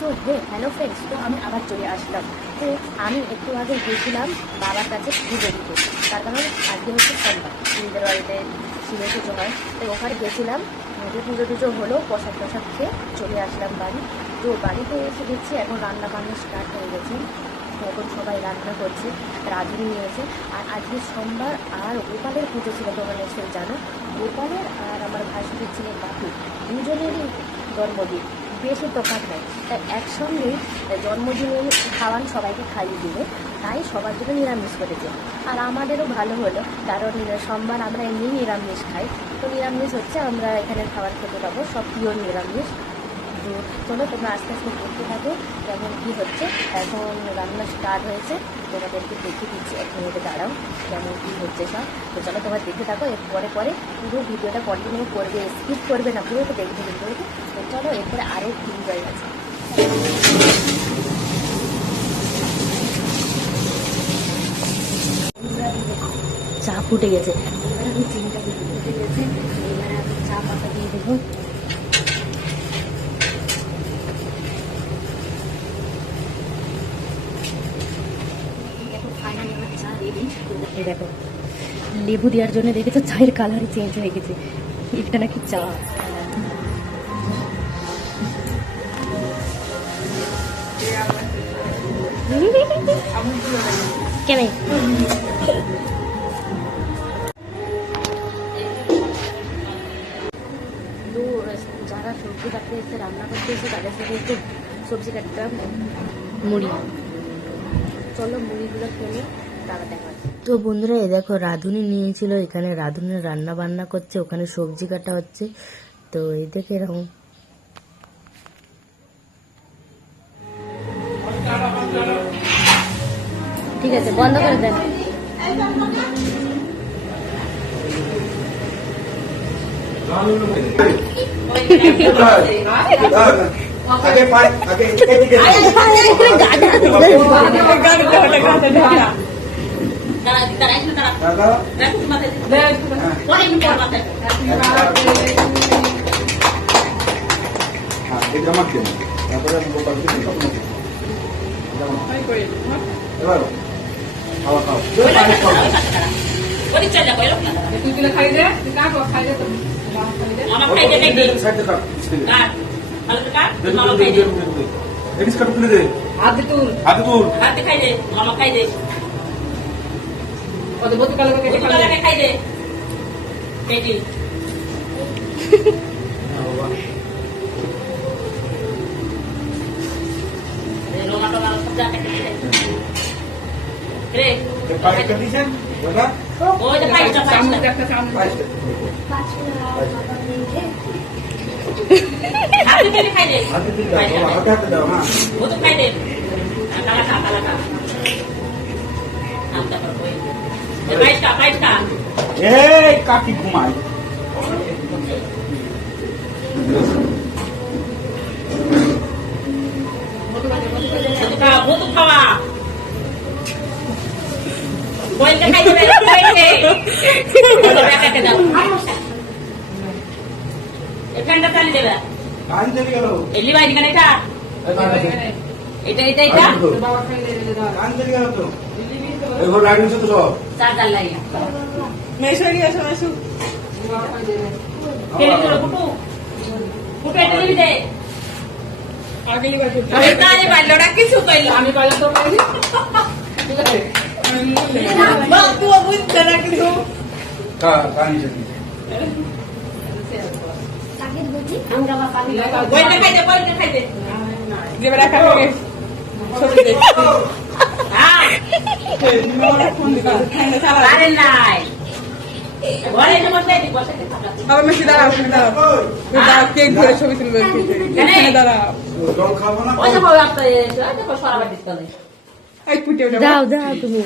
So hello friends, তো আমি আবার চলে আসলাম। তো আমি একটু আগে গেছিলাম বাবার কাছে পুজো দিতে, তার কারণ আজকে হচ্ছে সোমবার, নিজেদের বাড়িতে শিবের পুজো হয়। তো ওখানে গেছিলাম, পুজো টুজো হলো, প্রসাদ টসাদ খেয়ে চলে আসলাম বাড়ি। তো বাড়িতে এসে দেখছি এখন রান্না বান্না স্টার্ট হয়ে গেছে। এখন সবাই রান্না করছে, রাঁধুনি নিয়েছে। আর আজকে সোমবার আর গোপালের পুজো ছিল, তোমরা নিশ্চয়ই জানো। গোপালের আর আমার ভাসুরের ছেলে বাপু দুজনেরই জন্মদিন, বেশি তফাৎ নেই। তাই একসঙ্গেই জন্মদিনের খাওয়ান সবাইকে খাইয়ে দিলে, তাই সবার জন্য নিরামিষ করেছে। আর আমাদেরও ভালো হলো, কারণ সোমবার আমরা এমনি নিরামিষ খাই। তো নিরামিষ হচ্ছে, আমরা এখানে খাবার খেতে পাবো, সব পিওর নিরামিষ। তো চলো তোমরা আস্তে আস্তে দেখতে থাকো কেমন কী হচ্ছে। এখন রান্না স্টার্ট হয়েছে, তোমাদেরকে দেখে দিচ্ছি, এক মিনিটে দাঁড়াও কেমন কী হচ্ছে সব। তো চলো তোমরা দেখে থাকো, এর পরে পরে পুরো ভিডিওটা কন্টিনিউ করবে, স্কিপ করবে না, পুরো তো দেখবে ভিডিওটা। তো চলো এরপরে আরও এনজয় আছে। চা ফুটে গেছে, আমি চিনিটা ফুটে গেছে, এবারে আমি চা পাতা দিয়ে দেবো। দেখো লেবু দেওয়ার জন্য দেখেছো চায়ের কালারই চেঞ্জ হয়ে গেছে, এটা নাকি চা। কেন তো যারা সবজি কাটতে এসে রান্না করতে এসে তাদের সাথে একটু সবজি কাটতে মুড়ি, চলো মুড়িগুলো খেলে তারা দেখা। তো বন্ধুরা, এ দেখো রাঁধুনি নিয়েছিল, এখানে রাঁধুনি রান্না বান্না করছে, ওখানে সবজি কাটা হচ্ছে। তো এই দেখে এরকম ঠিক আছে, বন্ধ করে দেন। কাকি ঘুমাই খাওয়া কিছু আমি ছবি তুলবে দাও দাও তুমি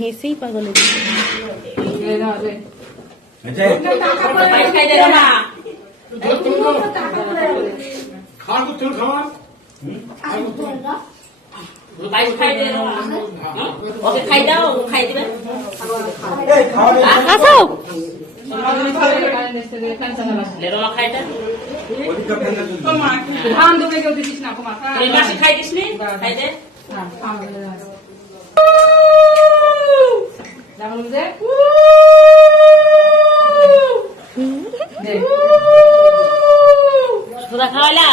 হেসেই পাগল খাই দাও, খাই দিবে। লেরোমা খাইতে ধান দেবে কেউ দিছিস না কুমার এই মাসে খাই দিস নি খাইতে সুদা খাওয়ালা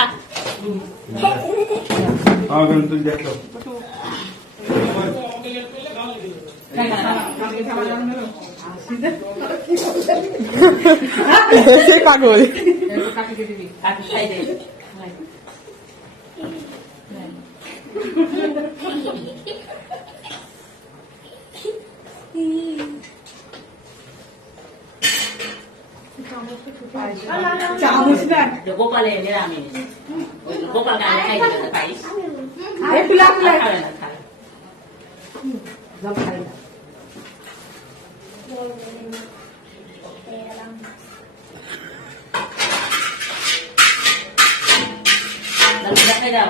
তুই দেখো পাগল কাকি খাই দে চামচ না গোপালে নিরামিষ গোপাল গান খাই দিতে পাইস এই পিলা পিলা খাবে না খাবে দেখাই দাও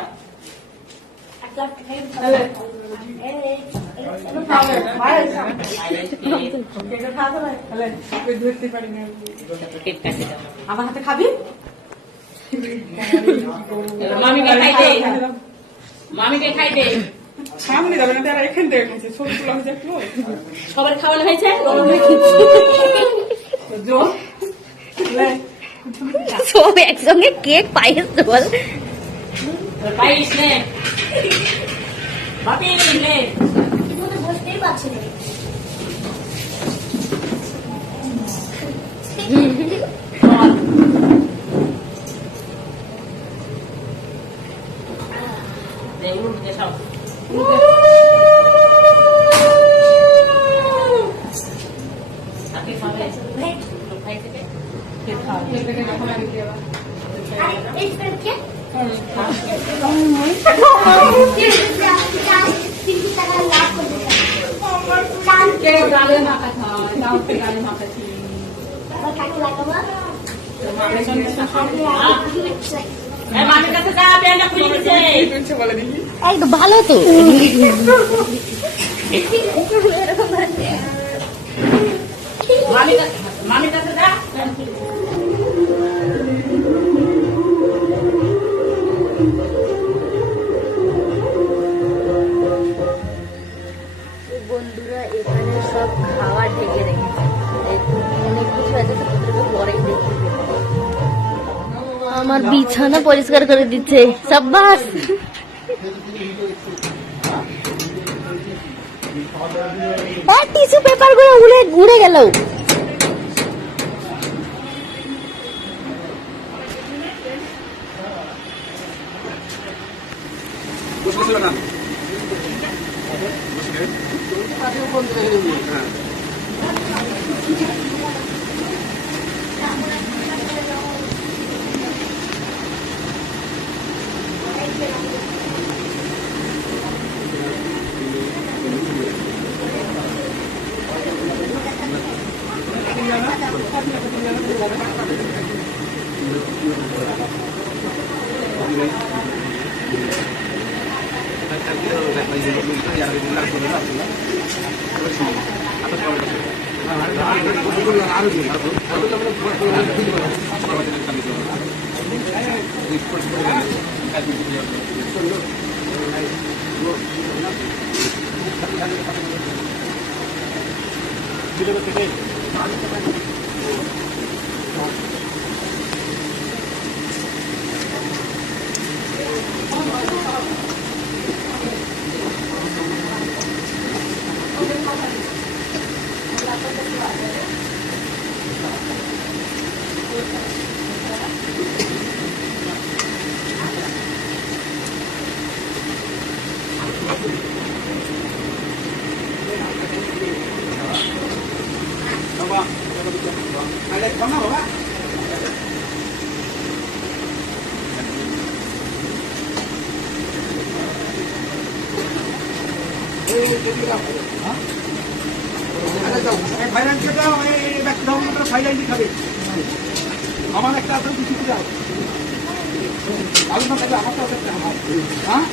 ধরতে পারি না কেক কাটি দাও আমার হাতে খাবি মামিকে খাই দে মামিকে খাই দে সামনে যাবে না তারা এখান থেকে খাইছে ছোট গুলো হয়েছে একটু সবার খাওয়ানো হয়েছে জোর সব একসঙ্গে কেক পায়েস বল পাইস নে বাপি নে বুঝতেই পারছি না সব আপনি খাবে খাইতে দে ডালে মাখা খাওয়া ডালে মাখা মামির কাছে যা পেয়ারা খুলে দিছে বলে দেখি একদম ভালো তো মামির কাছে যা বন্ধুরা এখানে সব খাবার ঢেকে রেখেছে অনেক কিছু আছে তো পরেই দেখতে আমার বিছানা পরিষ্কার করে দিচ্ছে সাব্বাস টিস্যু পেপার গুলো উড়ে উড়ে গেল আমার একটা আছে কিছু যাও আলোচনা করলে আমার কাছে হ্যাঁ